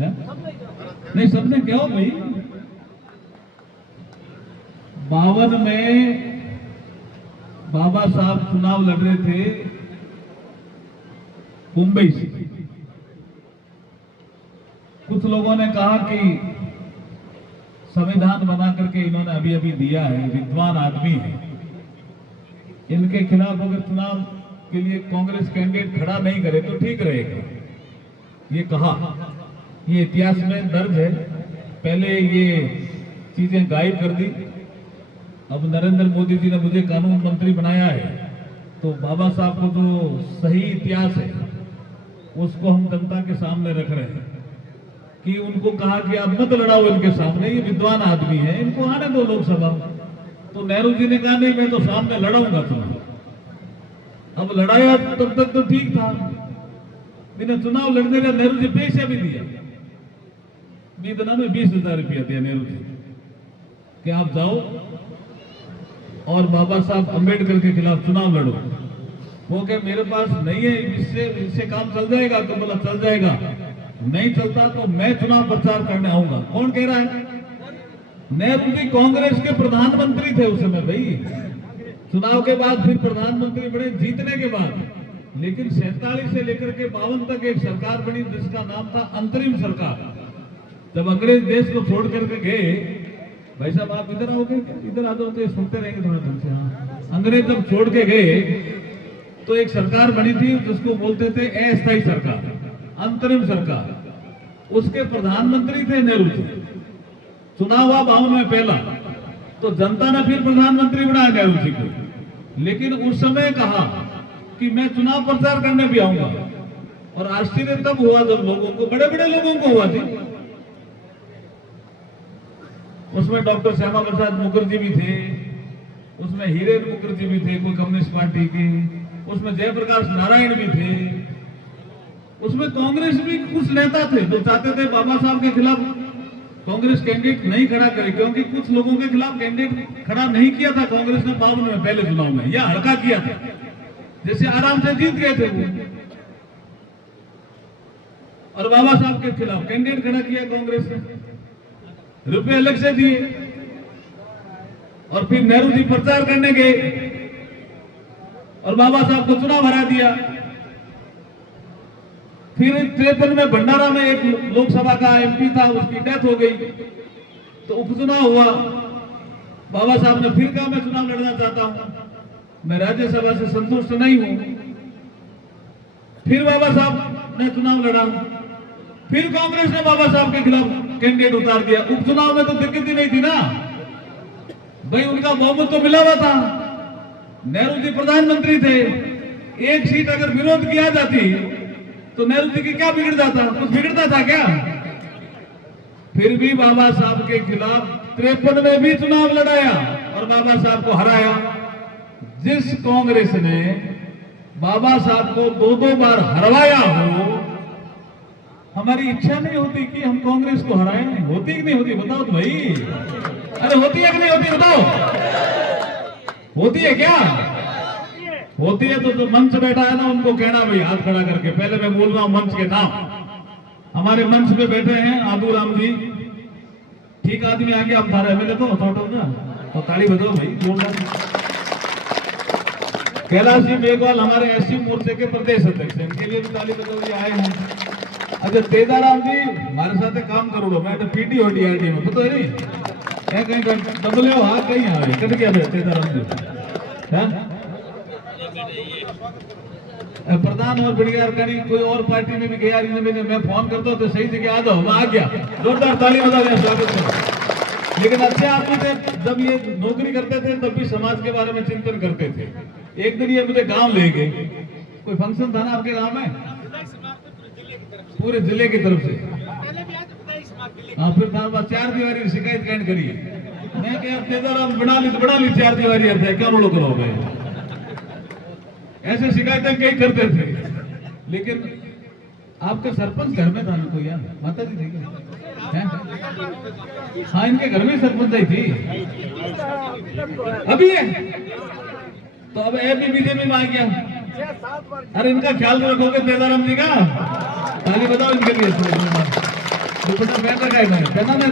है? नहीं, सबने क्या हो भाई, 52 में बाबा साहब चुनाव लड़ रहे थे मुंबई से। कुछ लोगों ने कहा कि संविधान बना करके इन्होंने अभी अभी दिया है, विद्वान आदमी है, इनके खिलाफ अगर चुनाव के लिए कांग्रेस कैंडिडेट खड़ा नहीं करे तो ठीक रहेगा, ये कहा। ये इतिहास में दर्ज है। पहले ये चीजें गायब कर दी, अब नरेंद्र मोदी जी ने मुझे कानून मंत्री बनाया है, तो बाबा साहब को जो सही इतिहास है उसको हम जनता के सामने रख रहे हैं कि उनको कहा कि आप मत लड़ाओ इनके सामने, ये विद्वान आदमी है, इनको आने दो लोकसभा। तो नेहरू जी ने कहा नहीं, मैं तो सामने लड़ाऊंगा तुम्हें। अब लड़ाया तब तक तो ठीक था, बिना चुनाव लड़ने का नेहरू जी पैसा भी दिया, बीतना में 20,000 रुपया दिया नेहरू जी कि आप जाओ और बाबा साहब अंबेडकर के खिलाफ चुनाव लड़ो। वो कहे मेरे पास नहीं है, इससे काम चल जाएगा। तो बोला चल जाएगा, नहीं चलता तो मैं चुनाव प्रचार करने आऊंगा। कौन कह रहा है? नेहरू जी कांग्रेस के प्रधानमंत्री थे उस समय भाई, चुनाव के बाद फिर प्रधानमंत्री बने जीतने के बाद। लेकिन 47 से लेकर के 52 तक एक सरकार बनी जिसका नाम था अंतरिम सरकार। जब अंग्रेज देश को छोड़ करके गए, भाई साहब आप इधर आओगे, इधर आ जाओ तो सुनते रहेंगे थोड़ा ढंग से। हाँ, अंग्रेज जब छोड़ के गए तो एक सरकार बनी थी जिसको बोलते थे अस्थायी सरकार, अंतरिम सरकार। उसके प्रधानमंत्री थे नेहरू जी। चुनाव हुआ 52 में पहला, तो जनता ने फिर प्रधानमंत्री बनाया नेहरू जी को। लेकिन उस समय कहा कि मैं चुनाव प्रचार करने भी आऊंगा। और आश्चर्य तब हुआ जब लोगों को, बड़े बड़े लोगों को हुआ थी। उसमें डॉक्टर श्यामा प्रसाद मुखर्जी भी थे, उसमें हीरेन मुखर्जी भी थे कोई कम्युनिस्ट पार्टी के, उसमें जयप्रकाश नारायण भी थे, उसमें कांग्रेस भी कुछ नेता थे जो चाहते थे बाबा साहब के खिलाफ कांग्रेस कैंडिडेट नहीं खड़ा करे, क्योंकि कुछ लोगों के खिलाफ कैंडिडेट खड़ा नहीं किया था कांग्रेस ने 52 में पहले चुनाव में, या हल्का किया था, जैसे आराम से जीत गए थे वो। और बाबा साहब के खिलाफ कैंडिडेट खड़ा किया कांग्रेस ने, रुपए अलग से दिए। और फिर नेहरू जी प्रचार करने गए और बाबा साहब को चुनाव हरा दिया। फिर 53 में भंडारा में एक लोकसभा का एमपी था, उसकी डेथ हो गई, तो उपचुनाव हुआ। बाबा साहब ने फिर कहा मैं चुनाव लड़ना चाहता हूं, मैं राज्यसभा से संतुष्ट नहीं हूं। फिर बाबा साहब ने चुनाव लड़ा, फिर कांग्रेस ने बाबा साहब के खिलाफ कैंडिडेट उतार दिया। उपचुनाव में तो दिक्कत ही नहीं थी ना भाई, उनका बहुमत तो मिला हुआ था, नेहरू जी प्रधानमंत्री थे। एक सीट अगर विरोध किया जाती तो नेहरू जी की क्या बिगड़ जाता? कुछ बिगड़ता था क्या? फिर भी बाबा साहब के खिलाफ 53 में भी चुनाव लड़ाया और बाबा साहब को हराया। जिस कांग्रेस ने बाबा साहब को 2-2 बार हरवाया हो, हमारी इच्छा नहीं होती कि हम कांग्रेस को हराएं? होती कि नहीं होती? बताओ तो भाई। अरे होती है कि नहीं होती? बताओ, होती है क्या? होती है तो जो मंच बैठा है ना उनको कहना भाई हाथ खड़ा करके। पहले मैं बोल रहा हूं मंच के नाम। हमारे मंच पे बैठे हैं आदू राम जी, ठीक आदमी आगे आप थारे एमएलए तो ना, तो ताली बजाओ भाई जोरदार। कैलाश जी मेघवाल हमारे एससी मोर्चे के प्रदेश अध्यक्ष हैं, इनके लिए भी ताली बजाओ, ये आए हैं। अच्छा तेजाराम जी हमारे साथ काम करो, मैं तो पीटी होटी आईडी में पता है नहीं कहीं डबले हो हाथ कहीं आ कट गया तेजाराम जी प्रधान और बढ़िया करी कोई और पार्टी में भी गया, मैं फोन करता हूँ तो सही जगह आ जाओ, आ गया। जोरदार ताली बजा दिया, स्वागत करो। लेकिन अच्छे आदमी थे, जब ये नौकरी करते थे तब भी समाज के बारे में चिंतन करते थे। एक दिन ये मुझे गांव ले गए, कोई फंक्शन था ना आपके गांव में, पूरे जिले की तरफ से। हाँ फिर था 4 दीवारी शिकायत कैंड करी। मैं क्या तेजाराम बना ली 4 दीवारी है, क्या रोलो करो भाई, ऐसे शिकायतें कई करते थे। लेकिन आपका सरपंच घर में था ना कोई, यार माता जी थी क्या? हाँ इनके घर में सरपंच ही थी अभी है, तो अब एबी बीजेपी में आ गया। अरे इनका ख्याल रखोगे तेजाराम जी का? ताली बताओ इनके लिए। दुपट्टा पहन रखा है मैंने, पहना मैं